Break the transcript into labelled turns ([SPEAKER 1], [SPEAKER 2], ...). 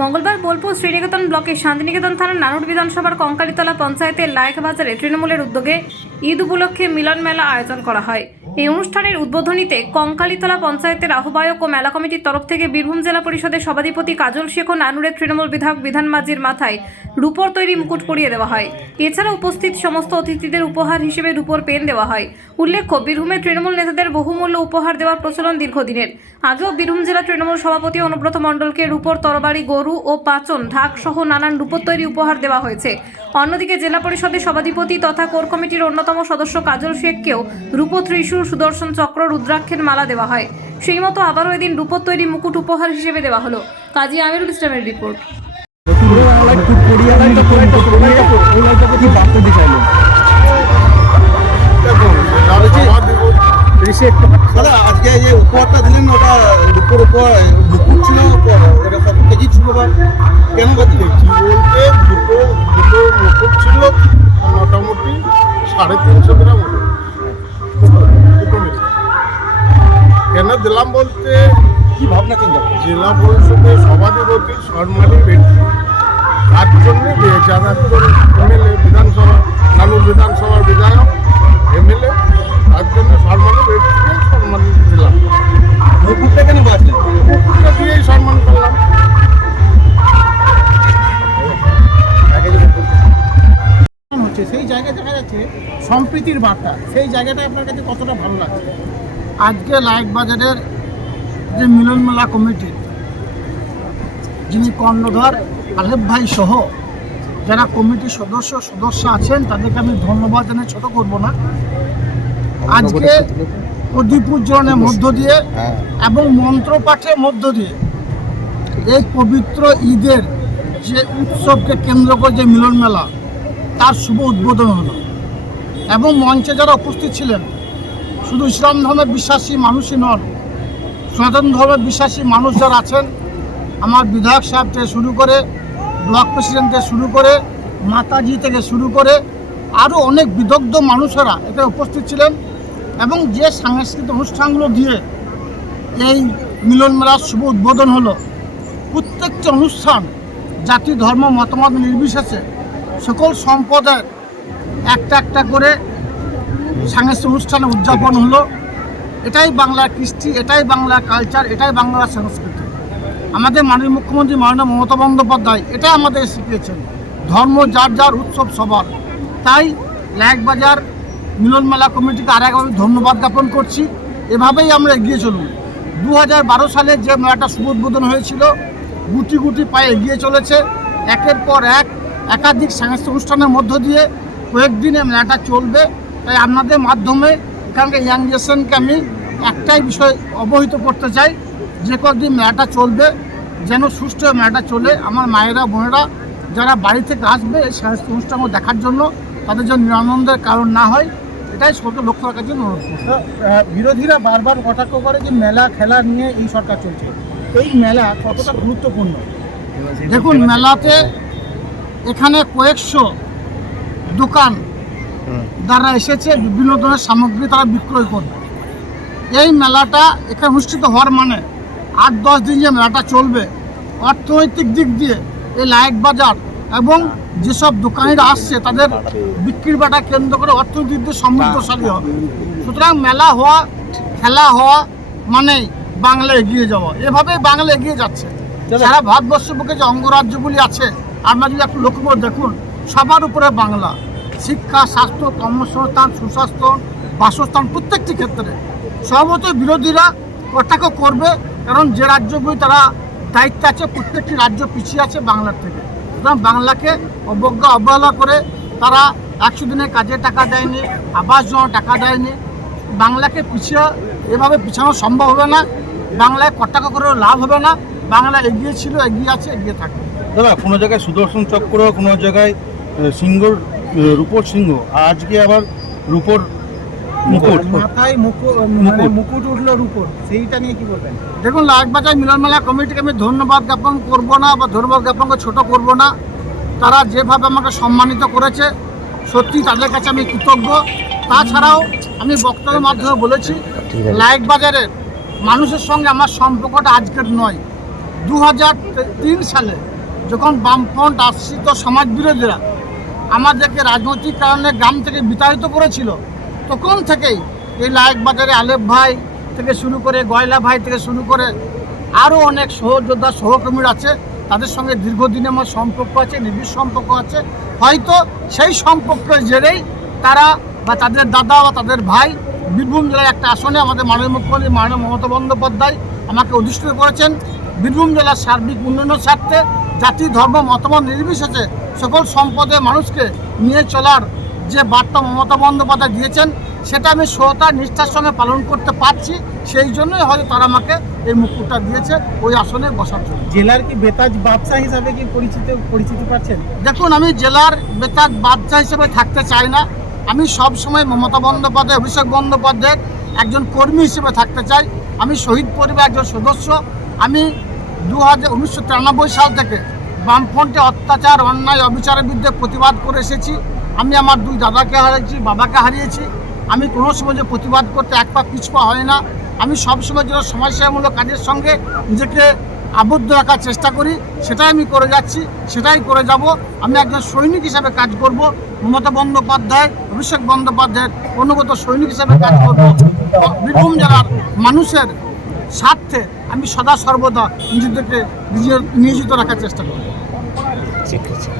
[SPEAKER 1] মঙ্গলবার বোলপুর শ্রীনিকেতন ব্লকের শান্তিনিকেতন থানার নানুর বিধানসভার কঙ্কালিতলা পঞ্চায়েতের লায়ক বাজারে তৃণমূলের উদ্যোগে ঈদ উপলক্ষে মিলন মেলা আয়োজন করা হয়। এই অনুষ্ঠানের উদ্বোধনীতে কঙ্কালীতলা পঞ্চায়েতের আহ্বায়ক ও মেলা কমিটির তরফ থেকে বীরভূম জেলা পরিষদের সভাধিপতি কাজল শেখ ও নানুরের তৃণমূল বিধায়ক বিধান মাঝির মাথায় রূপর তৈরি মুকুট পরিয়ে দেওয়া হয়। এছাড়া উপস্থিত সমস্ত অতিথিদের উপহার হিসেবে রূপর পেন দেওয়া হয়। উল্লেখ্য, বীরভূমের তৃণমূল নেতাদের বহুমূল্য উপহার দেওয়ার প্রচলন দীর্ঘদিনের। আগেও বীরভূম জেলা তৃণমূল সভাপতি অনুব্রত মণ্ডলকে রূপর তরবারি, গরু ও পাচন, ঢাক সহ নানান রূপর তৈরি উপহার দেওয়া হয়েছে। অন্যদিকে জেলা পরিষদের সভাধিপতি তথা কোর কমিটির অন্যতম সদস্য কাজল শেখকেও রূপ ত্রিশূল সুদর্শন চক্র রুদ্রাক্ষের মালা দেওয়া হয়। সেই মতো আবারও এদিন রূপর তৈরি মুকুট উপহার হিসেবে দেওয়া হলো। কাজী আমিরুল ইসলামের রিপোর্ট।
[SPEAKER 2] আজকে যে উপহারটা দিলেন ওটা দুপুর উপর মুকুট ছিল ওটা কেজি ছিল কেন বা দিলেন
[SPEAKER 3] কি বলতে দুটো দুটো মুকুট ছিল মোটামুটি সাড়ে তিনশো গ্রাম কেন দিলাম বলতে?
[SPEAKER 2] কি ভাবনা চিন্তা?
[SPEAKER 3] জেলা পরিষদের সভাধিপতি সম্মানী ব্যক্তি তার জন্যে যারা এমএলএ বিধানসভা নানুর বিধানসভার বিধায়ক এমএলএ। তার জন্য সম্মানী ব্যক্তিকে সম্মান দিলাম।
[SPEAKER 2] মুকুটটা কেন বাঁচলেন
[SPEAKER 3] মুকুটটা দিয়েই সম্মান করলাম।
[SPEAKER 4] হচ্ছে সেই জায়গায় দেখা যাচ্ছে সম্প্রীতির বার্তা সেই জায়গাটা আপনার কাছে কতটা ভালো লাগছে?
[SPEAKER 5] আজকে লাইক বাজারের যে মিলন মেলা কমিটি যিনি কর্ণধর আলেপ ভাই সহ যারা কমিটির সদস্য সদস্য আছেন তাদেরকে আমি ধন্যবাদ জানিয়ে ছোট করব না। আজকে প্রদীপ উজ্জ্বলনের মধ্য দিয়ে এবং মন্ত্রপাঠের মধ্য দিয়ে এই পবিত্র ঈদের যে উৎসবকে কেন্দ্র করে যে মিলন মেলা তার শুভ উদ্বোধন হলো। এবং মঞ্চে যারা উপস্থিত ছিলেন শুধু ইসলাম ধর্মের বিশ্বাসী মানুষই নন, সনাতন ধর্মের বিশ্বাসী মানুষ যারা আছেন, আমার বিধায়ক সাহেব থেকে শুরু করে ব্লক প্রেসিডেন্ট থেকে শুরু করে মাতাজি থেকে শুরু করে আরও অনেক বিদগ্ধ মানুষেরা এখানে উপস্থিত ছিলেন এবং যে সাংস্কৃতিক অনুষ্ঠানগুলো দিয়ে এই মিলন মেলার শুভ উদ্বোধন হলো, প্রত্যেকটি অনুষ্ঠান জাতি, ধর্ম, মতামত নির্বিশেষে সকল সম্প্রদায়ের একটা একটা করে সাংস্কৃতিক অনুষ্ঠানে উদযাপন হলো। এটাই বাংলার কৃষ্টি, এটাই বাংলার কালচার এটাই বাংলার সংস্কৃতি। আমাদের মাননীয় মুখ্যমন্ত্রী মাননীয় মমতা বন্দ্যোপাধ্যায় এটাই আমাদের শিখিয়েছেন। ধর্ম যার যার উৎসব সবার। তাই লায়কবাজার মিলন মেলা কমিটিকে আর একভাবে ধন্যবাদ জ্ঞাপন করছি। এভাবেই আমরা এগিয়ে চলুন। দু হাজার বারো সালে যে মেলাটা শুভ উদ্বোধন হয়েছিল, গুটি গুটি পায়ে এগিয়ে চলেছে। একের পর এক একাধিক সাংস্কৃতিক অনুষ্ঠানের মধ্য দিয়ে কয়েকদিনে মেলাটা চলবে। তাই আপনাদের মাধ্যমে এখানকার ইয়াং জেনারেশনকে আমি একটাই বিষয় অবহিত করতে চাই যে কদিন মেলাটা চলবে যেন সুষ্ঠু মেলাটা চলে। আমার মায়েরা বোনেরা যারা বাড়ি থেকে আসবে এই সাংস্কৃতিক অনুষ্ঠানগুলো দেখার জন্য তাদের যেন নিরানন্দের কারণ না হয় এটাই সকলকে লক্ষ্য রাখার জন্য অনুরোধ
[SPEAKER 4] বিরোধীরা বারবার কটাক্ষ করে যে মেলা খেলা নিয়ে এই সরকার চলছে। এই মেলা কতটা গুরুত্বপূর্ণ?
[SPEAKER 5] দেখুন মেলাতে এখানে কয়েকশো দোকান যারা এসেছে বিভিন্ন ধরনের সামগ্রী তারা বিক্রয় করবে। এই মেলাটা এখানে অনুষ্ঠিত হওয়ার মানে আট দশ দিন যে মেলাটা চলবে অর্থনৈতিক দিক দিয়ে এই লাইক বাজার এবং যেসব দোকানিরা আসছে তাদের বিক্রির বাটা কেন্দ্র করে অর্থনৈতিক দিয়ে সমৃদ্ধশালী হবে। সুতরাং মেলা হওয়া খেলা হওয়া মানেই বাংলা এগিয়ে যাওয়া। এভাবে বাংলা এগিয়ে যাচ্ছে। সারা ভারতবর্ষের বুকে যে অঙ্গরাজ্যগুলি আছে আমরা যদি একটু লক্ষ্য করে দেখুন সবার উপরে বাংলা। শিক্ষা স্বাস্থ্য কর্মসংস্থান সুস্বাস্থ্য বাসস্থান প্রত্যেকটি ক্ষেত্রে সর্বত বিরোধীরা কটাক্ষ করবে কারণ যে রাজ্যগুলি তারা দায়িত্ব আছে প্রত্যেকটি রাজ্য পিছিয়ে আছে বাংলার থেকে। সুতরাং বাংলাকে অবজ্ঞা অবহেলা করে তারা একশো দিনের কাজে টাকা দেয়নি আবাস জন্য টাকা দেয়নি। বাংলাকে পিছিয়ে এভাবে পিছানো সম্ভব হবে না। বাংলায় কটাকা করেও লাভ হবে না। বাংলা এগিয়ে ছিল এগিয়ে আছে এগিয়ে থাকবে।
[SPEAKER 2] দাদা কোনো জায়গায় সুদর্শন চক্র কোনো জায়গায় আহ, রূপোর সিংহ আজকে আবার রূপোর মুকুট।
[SPEAKER 4] মাথায় মুকুট মানে মুকুট। উঠল রূপর সেইটা নিয়ে কি বলবেন?
[SPEAKER 5] দেখুন লাখবাজার মিলন মেলা কমিটিকে আমি ধন্যবাদ জ্ঞাপন করব না বা ধন্যবাদ জ্ঞাপন করে ছোট করব না। তারা যেভাবে আমাকে সম্মানিত করেছে সত্যি তাদের কাছে আমি কৃতজ্ঞ। তাছাড়াও আমি বক্তব্যের মাধ্যমে বলেছি লাইক বাজারের মানুষের সঙ্গে আমার সম্পর্কটা আজকের নয়। দু তিন সালে যখন বামফ্রন্ট আশ্রিত সমাজ বিরোধীরা আমাদেরকে রাজনৈতিক কারণে গ্রাম থেকে বিতাড়িত করেছিল। তখন থেকেই এই লায়ক বাজারে আলেপ ভাই থেকে শুরু করে, গয়লা ভাই থেকে শুরু করে আরও অনেক সহযোদ্ধা, সহকর্মীরা আছে। তাদের সঙ্গে দীর্ঘদিনে আমার সম্পর্ক আছে, নিবিড় সম্পর্ক আছে। হয়তো সেই সম্পর্কের জেরেই তারা বা তাদের দাদা বা তাদের ভাই বীরভূম জেলার একটা আসনে আমাদের মাননীয় মুখ্যমন্ত্রী মাননীয় মমতা বন্দ্যোপাধ্যায় আমাকে অধিষ্ঠিত করেছেন। বীরভূম জেলার সার্বিক উন্নয়নের স্বার্থে জাতি ধর্ম মতামত নির্বিশেষে সকল সম্পদের মানুষকে নিয়ে চলার যে বার্তা মমতা বন্দ্যোপাধ্যায় দিয়েছেন সেটা আমি সততা নিষ্ঠার সঙ্গে পালন করতে পারছি। সেই জন্যই হয়তো তারা আমাকে এই মুকুটটা দিয়েছে ওই আসনে বসার জন্য।
[SPEAKER 4] জেলার কি বেতাজ বাদশাহ হিসাবে কি পরিচিত পরিচিতি পাচ্ছেন?
[SPEAKER 5] দেখুন আমি জেলার বেতার বাচ্চা হিসেবে থাকতে চাই না। আমি সব সময় মমতা বন্দ্যোপাধ্যায় অভিষেক বন্দ্যোপাধ্যায়ের একজন কর্মী হিসেবে থাকতে চাই। আমি শহীদ পরিবার একজন সদস্য। আমি দু হাজার সাল থেকে বামফ্রন্টে অত্যাচার, অন্যায়, অবিচারের বিরুদ্ধে প্রতিবাদ করে এসেছি। আমি আমার দুই দাদাকে হারিয়েছি, বাবাকে হারিয়েছি। আমি কোনো সময় যে প্রতিবাদ করতে এক পা পিছপা হয় না। আমি সবসময় যেন সমাজসেবামূলক কাজের সঙ্গে নিজেকে আবদ্ধ রাখার চেষ্টা করি, সেটাই আমি করে যাচ্ছি, সেটাই করে যাব। আমি একজন সৈনিক হিসাবে কাজ করব, মমতা বন্দ্যোপাধ্যায়, অভিষেক বন্দ্যোপাধ্যায়ের অনুগত সৈনিক হিসাবে কাজ করব। বীরভূম জেলার মানুষের স্বার্থে আমি সদা সর্বদা নিজেদেরকে নিজে নিয়োজিত রাখার চেষ্টা করব।
[SPEAKER 4] ঠিক আছে।